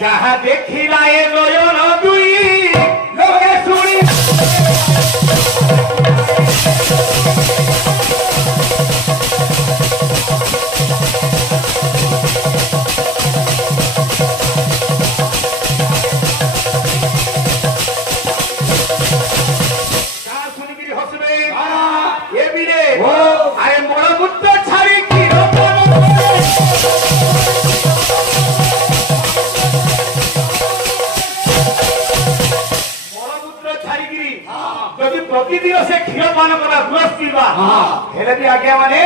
जहाँ देखिला ए नयन दुई लोके सुनी कहाँ सुनिकिरी हसबे ये बिरे आए मोड़ा मुद्द छाड़ी की प्रतिदिन से क्षीर पान करा गुरस पीवा हेले भी आज्ञा माने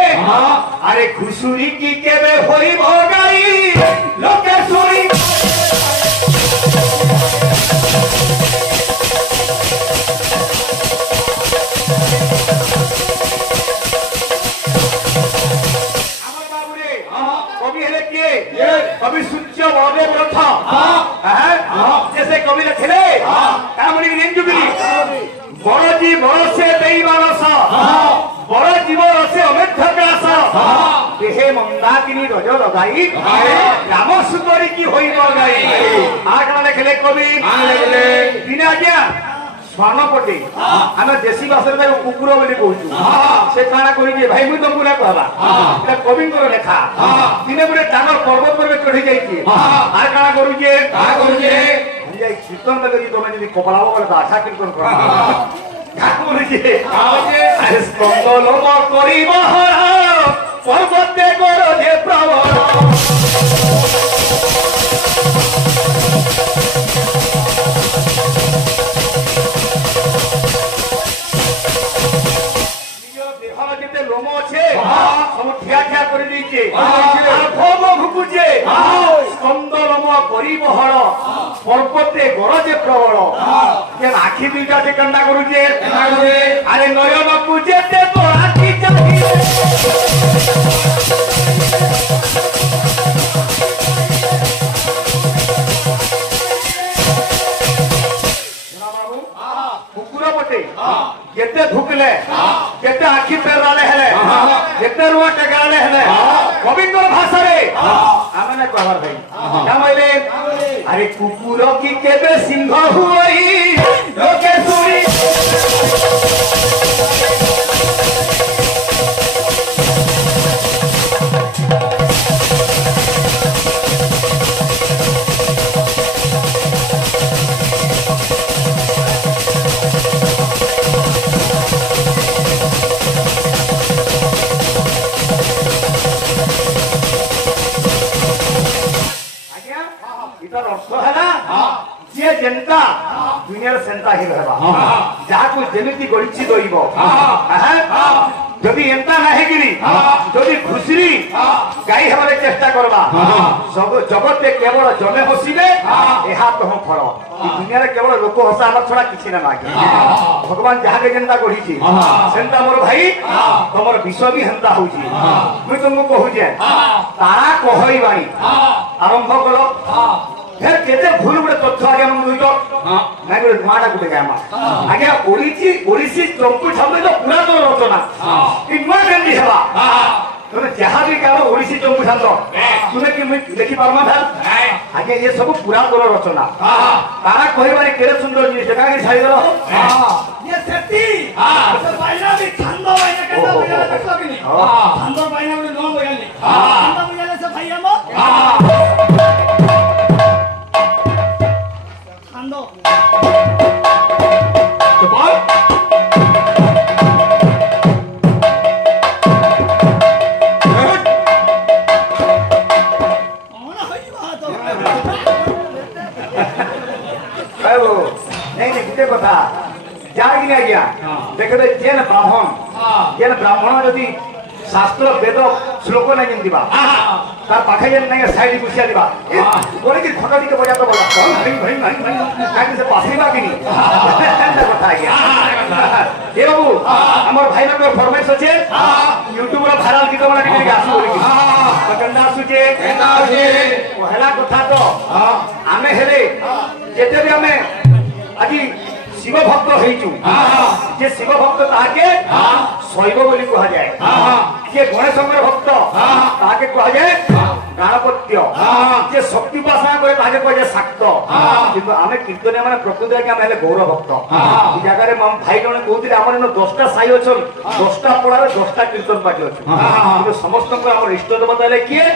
अरे घुसुरी की केबे होई भगाई लोके सुनी আমার বাবু রে কবি হেলে কে কবি সূর্য বলদেব রথ जैसे कवि लिखले कामणी नेंजुगिरी बड़जी बड़से देई मानस बड़ जीव रसे अमेध्यकाश देहे मंदाकिनी रज लगाई राम सुंदरी की होई बगाई आगला लिखले कवि दिने आज्ञा स्वर्णपटे आम देशी भाषा कुकुर बोली कहूँ से काना कही भाई मुझे तुमको ना कहवा कवि लेखा दिने गोटे डांगर पर्वत पर चढ़ी जाइए आर काना करुचे कीर्तन लगे तुम जी कपड़ा बोले तो आशा कीर्तन कर पर्वते गरजे प्रवर लोम अच्छे सब ठिया ठिया कर दीचे भोग भुकुचे स्कंद लोम परिबहल पर्वते गरजे प्रबल जेन आखि दुईटा से कंडा करुचे अरे नयन को जेते तो आखि चाहिए कुकुर पटे केते धुकले केते आखि पेराले हेले केते रुआ टगाले हेले कविंदर भाषा रे आमने कहर भाई क्या बोले अरे कुकुर की केबे सिंह हुई लोके सुनी जनता दुनिया सेंता ही रहबा जहाँ को जेमिति गणित दइब जदि एंता नाही गिरी जदि घुसरी गाई हमारे चेष्टा करबा सब जगते केवल जने हसिबे एहा तो हम फल दुनिया रे केवल लोक हसा हम छड़ा किछि ना लागे भगवान जहाँ के जनता गढ़ी सेंता मोर भाई तमर विश्व भी हेंता होची मुई तुमको कहू जे तारा कहई बाई आरंभ करो फिर केते भूल गुटे तथ्य आगे हम दुइतो ना गुटे माडा गुटे गामा आगे ओडिसी चंपू शब्द तो पुरातन रचना इ नुआ केंदी हेबा तने जहां भी गाओ ओडिसी चंपू शब्द तुमे कि देखि पारमा था आगे ये सब पुरातन रचना तारा कहबारे केरे सुंदर जिनिस जका के छाई दलो ये सेती तो बाइना भी छंद बाइना केता बुझाले देखो कि नहीं छंद बाइना बोले नो बुझाले छंद बुझाले से भाई हम छंद तो बोल नहीं गुटे कथा जागी गया देखे जेन ब्राह्मण जदि शास्त्र वेद श्लोक नहीं जेन दिबा तार पाखे जेन नहीं साइड गुसिया दिबा बोले कि घंटा टिके बजा तो बोला भाई भाई भाई भाई काहे से पासेबा कि नहीं कथा गया ए बाबू हमर भाई लोग फरमाइश আছে YouTube रे भाइराल गीत बना टिके आसु बोली तो कंदा सुचे पहला कथा तो आमे हेले जेते भी हमें আজি शिव भक्त हेचु जे शिव भक्त ताके शैव बोली कहा जाए जे गणेश भक्त ताके कहा जाए गणपत्य जे शक्ति उपासना करे ताके कहा जाए शाक्त किंतु आमे कीर्तन माने प्रकृति के आमे हेले गौरव भक्त ई जगह रे हम भाई जने कहउतिले हमर न 10टा साई अछन 10टा पड़ारे 10टा कीर्तन पार्टी अछन किंतु समस्त को हमर इष्ट देवता ले किए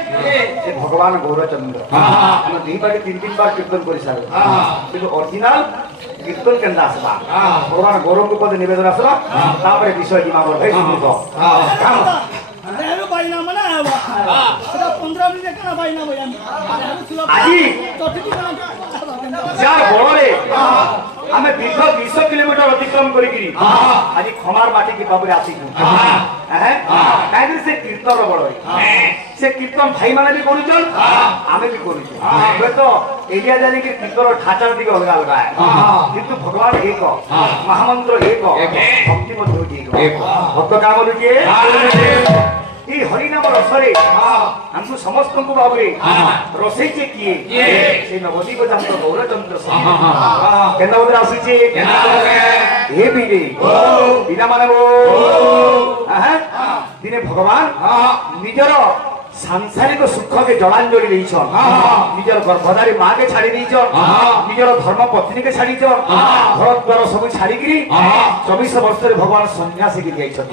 जे भगवान गौरचंद्र हम दी बार 3 बार कीर्तन करि सारे किंतु ओरिजिनल कीर्तन केंदा आसबा भगवान गौरव को पद निवेदन आसला तापर विषय की मामला भाई सुनो काम अरे भाई ना मना सेटा 15 मिनिट केना भाई ना भाई आजी चटकी ना यार बड़े हमें दीर्घ 200 किलोमीटर अतिक्रम करी गिरी आज खमार माटी की बाबरे आसी हैं काहे से कीर्तन बड़े से कीर्तन भाई माने भी करूछन आमे भी करूछन बे तो एरिया जाने के कीर्तन ढांचा दिके अलग अलग है किंतु भगवान एक महामंत्र एक भक्ति मध्य एक भक्त काम लुके ई हरि नाम रसरे हमको समस्त को बाबरे रसई के किए से नवदी को हम तो गौरचंद्र केंदा उधर आसीचे हे बीरे बिना माने वो दिने भगवान निजर सांसारिक सुख के जलांजलि देइछन निजर गर्भधारी मां के छाड़ी देइछन निजर धर्म पत्नी के छाड़ी छन घर द्वार सब छाड़ी गिरी 24 वर्ष रे भगवान सन्यासी के जाइछन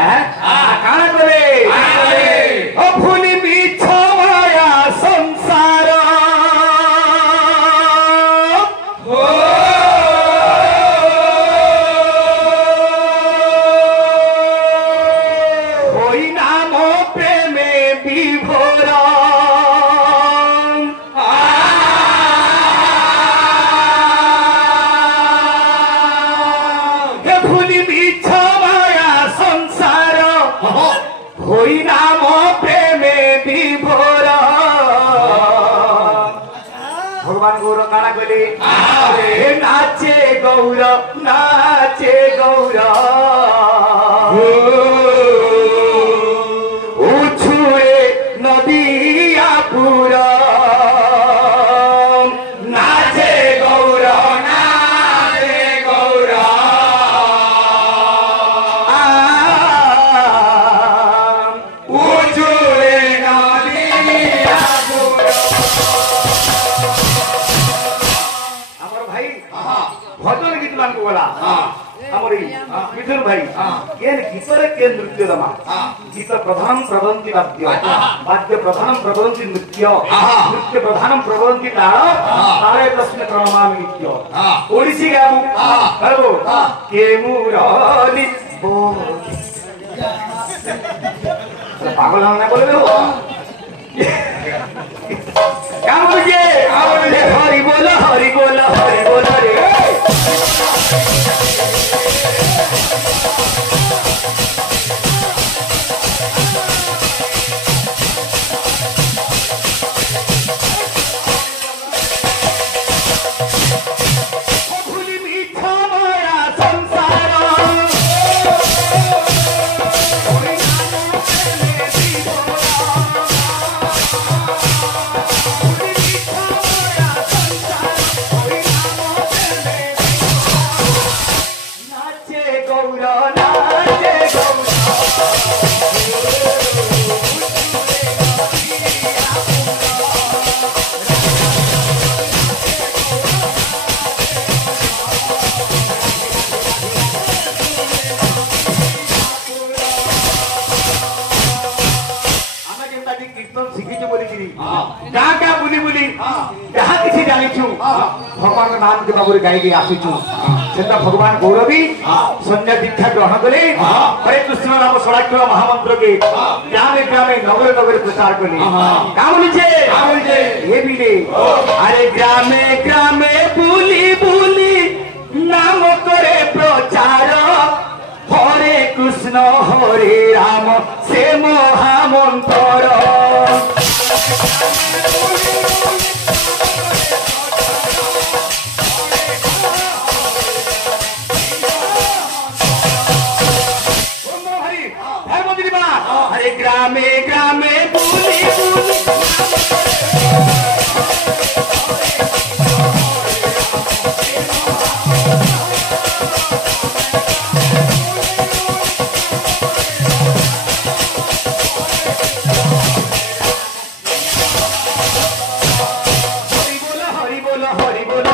हैं काना करे ओ फुली बिछवाया संसार नाचे गौर उछुए नदिया पूरा नाचे गौर उछुए नदिया भजन गीत मान को बोला हमरी मिथुन भाई केन गीतरे के नृत्य दमा गीत प्रधानम प्रबंधी वाद्य वाद्य प्रधानम प्रबंधी नृत्य नृत्य प्रधानम प्रबंधी ताल ताले तस्मे क्रमामि नृत्य ओडिसी गाबु करबो के मुरारी बो पागल ना बोले हो काम कीजिए हरि बोल हरि बोल हरि बोल रे भगवान नाम के बाबू गाई गई आसुचु सेता भगवान गौरवी संज्ञा दीक्षा ग्रहण कले हरे कृष्ण नाम षडाक्षर महामंत्र के ग्रामे ग्रामे नगरे नगरे प्रचार कले काम लीजे ये मिले अरे ग्रामे ग्रामे बुली बुली नाम करे प्रचार हरे कृष्ण কৃষ্ণ হরে রাম সে মহামন্ত্র हरे ग्रामे ग्रामे बुली बुली हरि बोलो हरि बोलो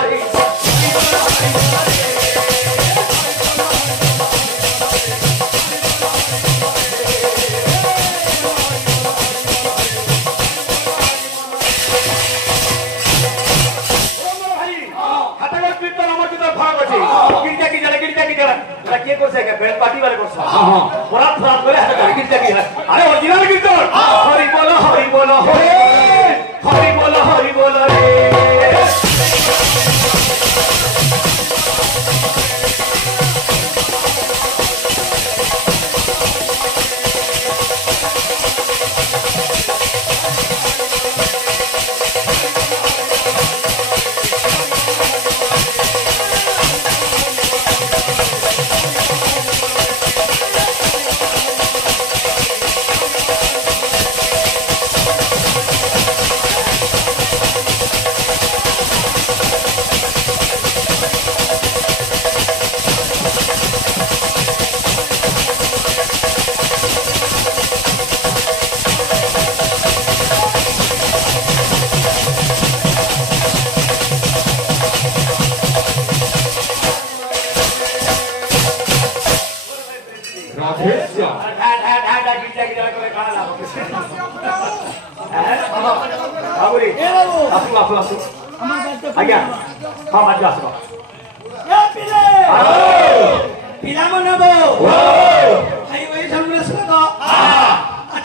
के कोसे के बैंड पार्टी वाले कोसा हां बरात बरात बोले है गिरजा की अरे ओरिजिनल कीर्तन हरि बोलो हरि बोलो हरि बोलो हरि बोलो रे आज्ञा हाँ आज आसो पिला मनाबो आई वही सामने सुनो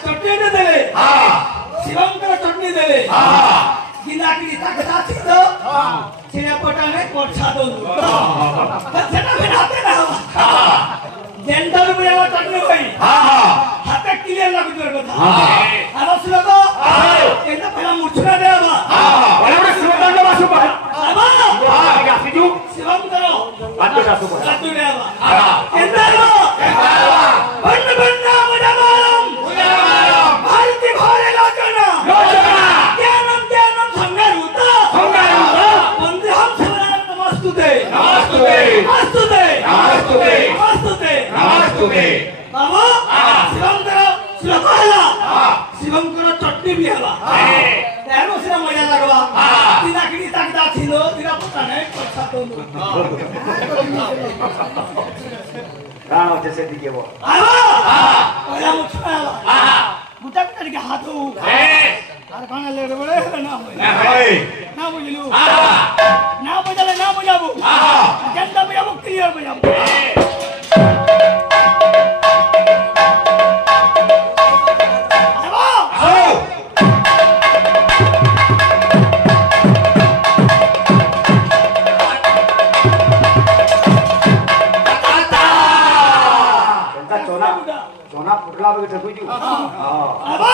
चटनी दे देले शिवंकर चटनी देले गिलाटी ताकता थी तो सिने पटाने कोठा दो सेना में आते ना जेंडर में वो चटनी होई हाथे क्लियर लागु जोर कथा आरस लोगो एंदा पहला मुछना दे बा बड़े बड़े शिवंकर बासु बा आबा आज्ञा सिजु शिवंकर बात जासु बा लातु दे बा एंदारो बन्न बन्न मुजामालम भारती भरे लोचना ज्ञानम ज्ञानम संगारुता बंदे हम सबना नमस्तुते नमस्तुते नमस्तुते नमस्तुते नमस्तुते बाबा शिवंकर श्लोकला शिवंकर चटनी भी हला तेरो सिना मजा लगवा तिना किनी ताकदा थिलो तिना पता नहीं पछा तो राणो जैसे दिखे वो आवा ओला मुछा मुटक करके हाथो अरे खाना ले रे बड़े ना ना बुझलू ना बजाले ना बजाबू केंदा बजाबू क्लियर बजाबू चोना पुटला बगे तो बुझू हां आबा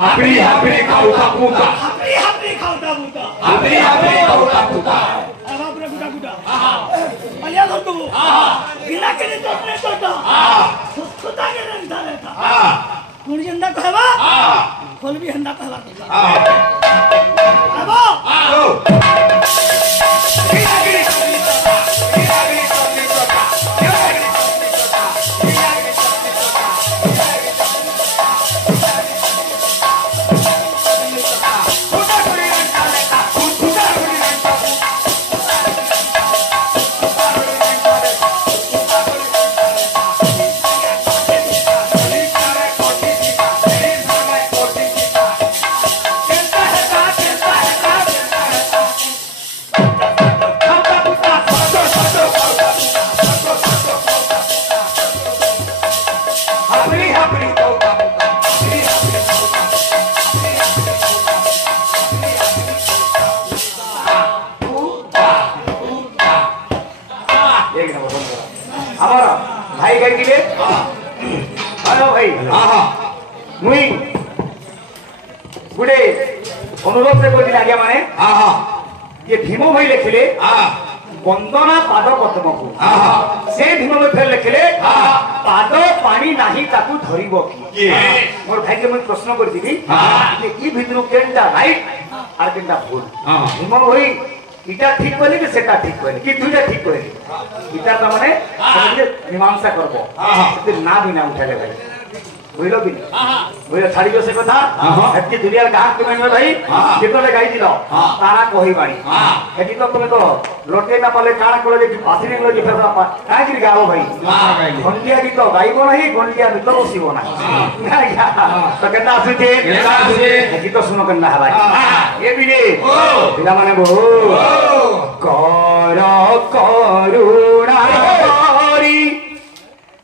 हापरी हापरी खाऊता पुता हाबरी हाबरी तोता तोता बापरे गुटा गुटा अलिया करतो गिना केले तोटने तोटा सुता के रंधा रहता कुणी जंदा कहवा खोल भी हंदा कहवा अब गिना गिरी तोता गिना गिरी तोता भाई कह भाई मुई गुड़े अनुरोध से कोई आज्ञा माने ये भीम भाई लिखिले वंदना पाद पद्म को से भीम भाई फेर लिखिले पाद पानी नाही ताकू धरिबो की मोर भाई के मैं प्रश्न कर दिबी कि ई भितरु केनटा राइट आर केनटा भूल भीम भाई इटा ठीक कहले कि सेटा ठीक कहले कि दुइटा ठीक कहले इटा त माने समझे मीमांसा करबो ते ना बिना उठाले भाई बुझलो कि बुझलो छाड़ी जो से कथा एति दुनिया गाह के में भाई केतले गाई दिलो तारा कहि बाणी एति तो तुमे तो लोटे ना पले काण कोले जे पाथरी लो जे फेरा काहे कि गाओ भाई घंटिया की तो गाइबो नहीं घंटिया भीतर बसिबो ना तो केता आसुते एति तो सुनो कन्ना भाई ए बिले बिला माने बो कर करुणा हरि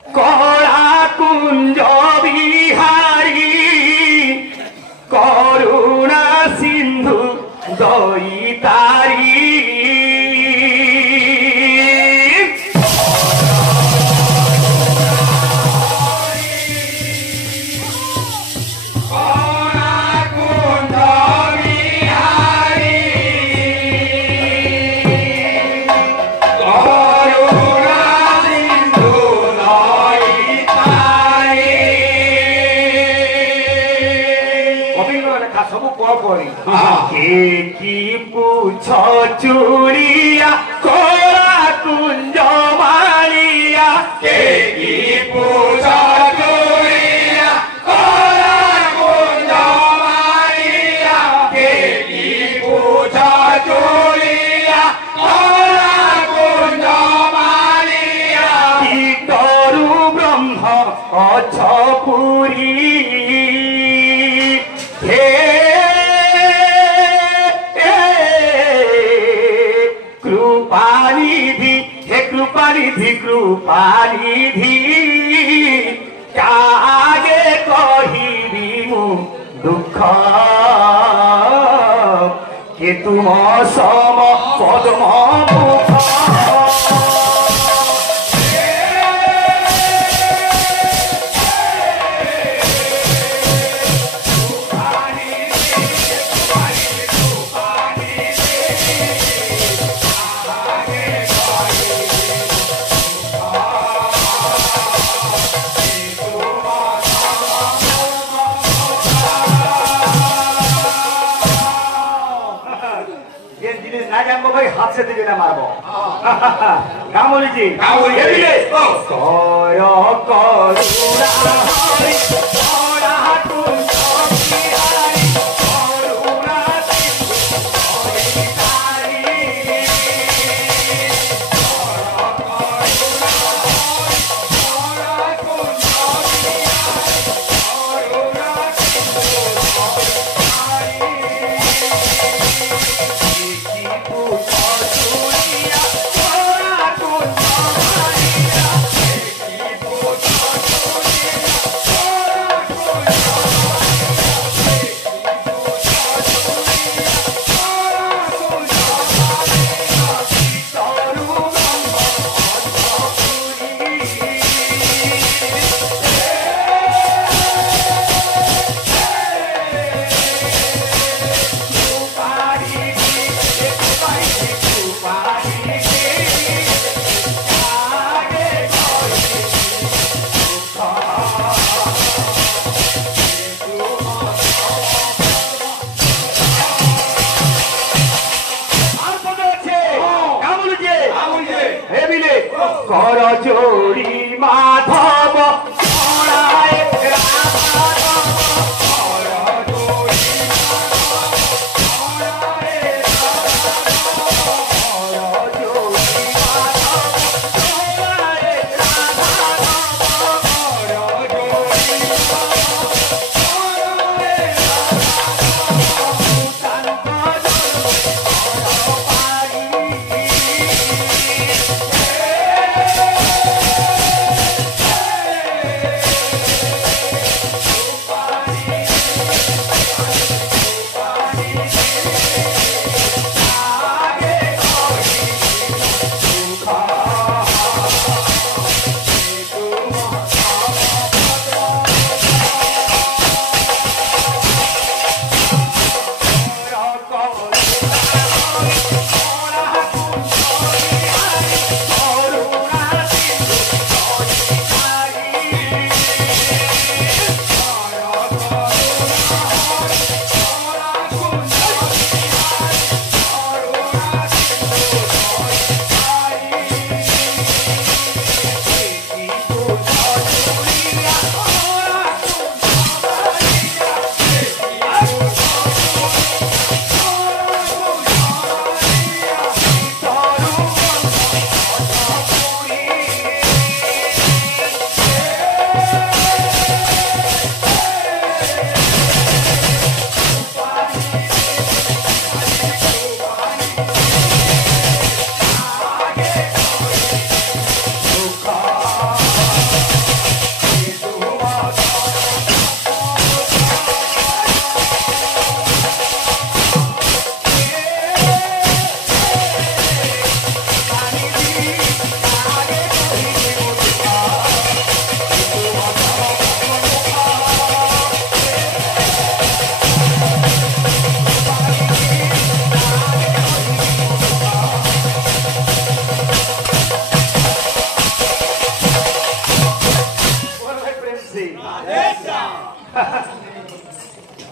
कला कुंज बिहारी करुणा सिंधु दयितारी की पूछ चूड़िया कोरा कुंज मालिया के की पूछ चूड़िया कोरा कुंज मालिया के की पूछ चूड़िया कोरा कुंज मालिया की तरु ब्रह्म अछ पुरी कृपानिधि आगे कहिबी मु दुख के तुम सम पद्म मुख भाई हाथ से दिखे ना मारबो काम बोली जी ये भी ले करो करुणा हरि करुणा कुंज बिहारी करुणा सिंधु दयितारी करुणा कुंज बिहारी कर जोड़ी माधव छोड़ाए राधाधव कर जोड़ी माधव छोड़ाए राधाधव कर जोड़ी माधव छोड़ाए राधाधव कर जोड़ी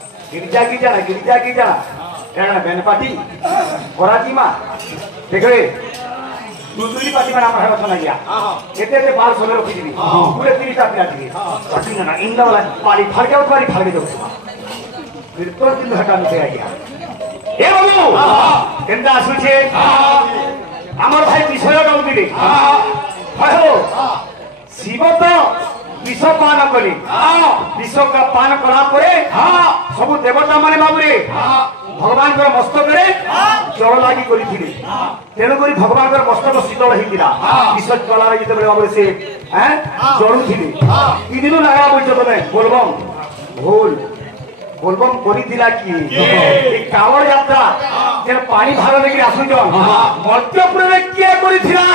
गिरिजा की जाना एना बेन पार्टी कराची मा देखरे दूसरी पार्टी में नाम है सुना गया एते एते बाल सोले रखी दी पूरे 30 टा पिला दी पार्टी ना इंदा वाला पानी फाड़ के ऊपर फाड़ के दो फिर तो दिन हटा में आ गया ए बाबू केंदा आसुछे আমার ভাই বিষয় গাউতিলে হয় হো শিব তো विष पान कले विष का पान कला परे सब देवता माने बाबुरे भगवान कर मस्तक रे जल लागी करी थिले तेनु करी भगवान कर मस्तक शीतल हितिरा विष जला रे जते बाबुरे से हैं जळु थिले ई दिनो लगा बोलतो तमे बोलबम भूल बोलबम करी दिला की ए कावड़ यात्रा जेन पानी भार लेके आसु जन मध्यपुर रे के करी थिला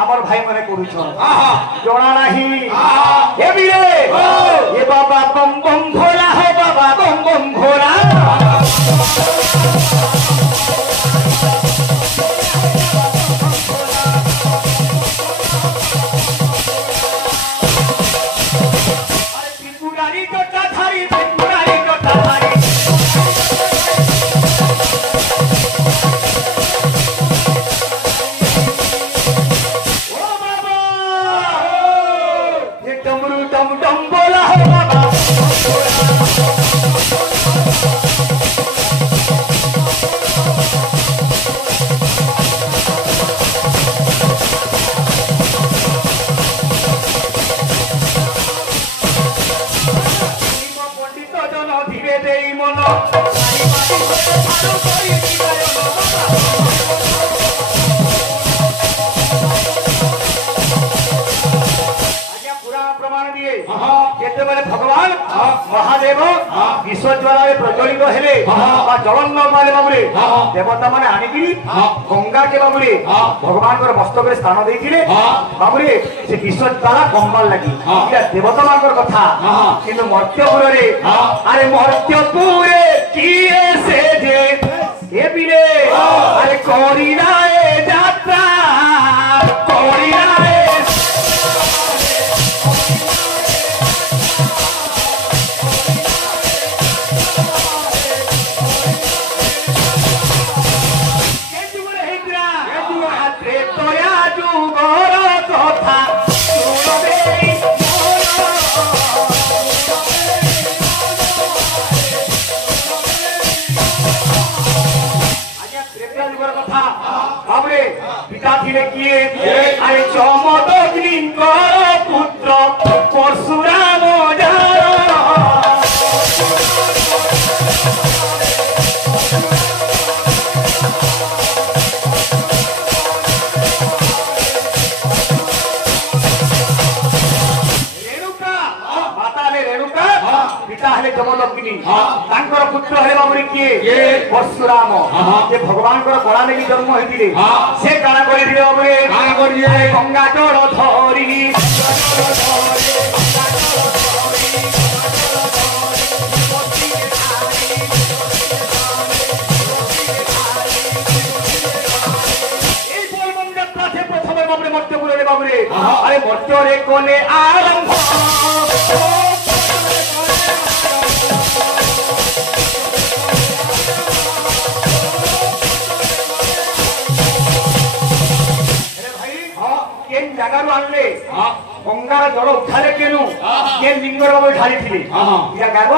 আমার ভাই মনে করুছ জনা নাহি এ বিরে এ বাবা বম বম ভোলা হে বাবা বম বম ভোলা আরে পিপুরারি জটা ধারি পিপুরারি জটা ধারি भगवान महादेव विश्व ज्वाला प्रज्वलित हेले जलन मारे बाबुरे देवता माने आनिकी गंगा के बाबुरे भगवान मस्तक स्थान देथिले बाबुरे से विश्व ज्वाला कंबाल लगी देवता मानकर कथा किंतु मर्त्यपुर रे अरे मर्त्यपुर किए से जे ए बिरे अरे कोरिना ए यात्रा कोरिना Goro যুগের কথা বাবরে পিতা ছিলে কিয়ে আরে যমদগ্নিঙ্কর পুত্র পরশুরাম पिता हेले जमदग्नि तांकर पुत्र हेले बाबुरी किए परशुराम जे भगवान कर कला लेगी जन्म हेतिले से काना करि दिले बाबुरे काना करिए गंगा जल धरी এই বলবম যাত্রা সে প্রথমে বাবুরে মর্ত্য বলে বাবুরে আরে মর্ত্যরে কোলে আরম্ভ জাগারু আনলে গঙ্গার জল উদ্ধারে কেনু কে লিঙ্গর ভাবে ঢালিছিলে ইয়া গাব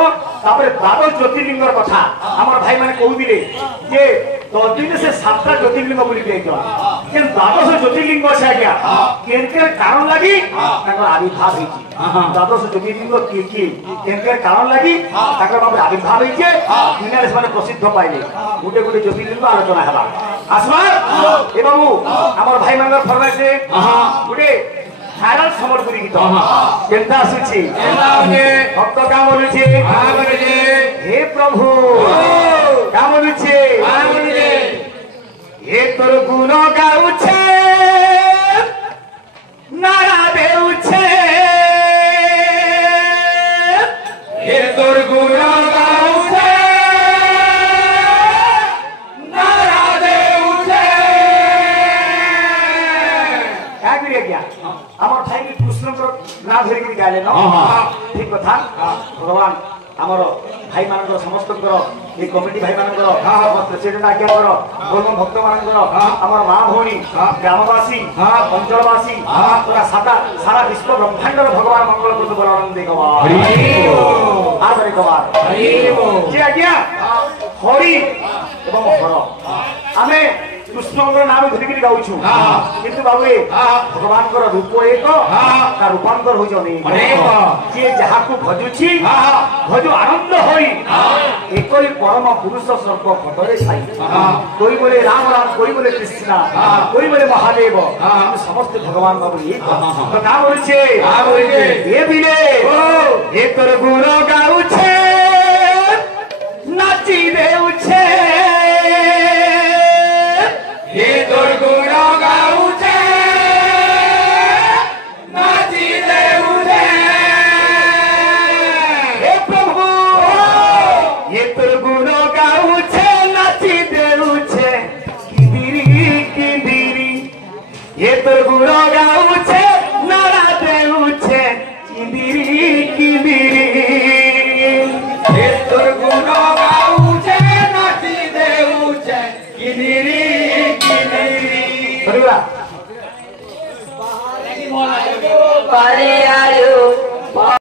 তারপরে দ্বাদশ জ্যোতির্লিঙ্গর কথা আমার ভাই মানে কইদিলে যে 10 দিনে সে 7টা জ্যোতির্লিঙ্গ বলি পেয়েছিল কিন্তু দ্বাদশ জ্যোতির্লিঙ্গ আছে আজ্ঞা কেনকের কারণ লাগি তাଙ୍କର আবির্ভাব হইছি দ্বাদশ জ্যোতির্লিঙ্গ কি কি কেনকের কারণ লাগি তাଙ୍କର বাবু আবির্ভাব হইছে দুনিয়ারে মানে প্রসিদ্ধ পাইলে গুটে গুটে জ্যোতির্লিঙ্গ আলোচনা হেবা আসবা এ বাবু আমার ভাই মানর ফরমাইছে গুটে সারাল সম্বলপুরি গীত কেনটা আসুছি ভক্ত কা বলুছে হে প্রভু কা বলুছে হে তোর গুণ গাউছে নারা দেউছে হে তোর গুণ গাউছে নারা দেউছে কা করিয়া গিয়া আমার ভাই কৃষ্ণଙ୍କର ନାଁ ଧରିକି ଗାଇଲେ ন ଠିକ କଥା ଭଗବାନ ଆମର ଭାଇ ମାନଙ୍କର ସମସ୍ତଙ୍କର এই কমিটি ভাই ମାନଙ୍କର প্রেସିଡେଣ୍ଟ ଆଜ୍ଞାଙ୍କର ଗୌରବ ଭକ୍ତ ମାନଙ୍କର ଆମର ମା ଭଉଣୀ ଗ୍ରାମବାସୀ ଅଞ୍ଚଳବାସୀ ପୁରା ସାରା ବିଶ୍ୱ ବ୍ରହ୍ମାଣ୍ଡର ଭଗବାନ ମଙ୍ଗଳ କୃତ ବଳରାମ ଦେଇ ଗବା ଆଦରେ ଗବା ଯେ ଆଜ୍ଞା ହରି ଏବଂ ହର ଆମେ কৃষ্ণଙ୍କର নাম ধরিকি গাউছু কিন্তু বাবুরে ভগবানଙ୍କର রূপ এক তা রূপান্তর হইছে অনেক যে যাহাকু ভজুছি ভজু আনন্দ হই একই পরম পুরুষ সর্ব পদরে ছাই কই বলে রাম রাম কই বলে কৃষ্ণ কই বলে মহাদেব সমস্ত ভগবান বাবু এক তো কা বলছে এ বিলে এ তোর গুণ গাউছে নাচি দেউছে हे तोर गुण गाउछे नाची देउछे हे प्रभु हे तोर गुण गाउछे नाची देउछे किदिरी हे तोर गुण गाउछे नारा देउछे किदिरी हे तोर गुण गाउछे नाची देउछे किदिरी Pare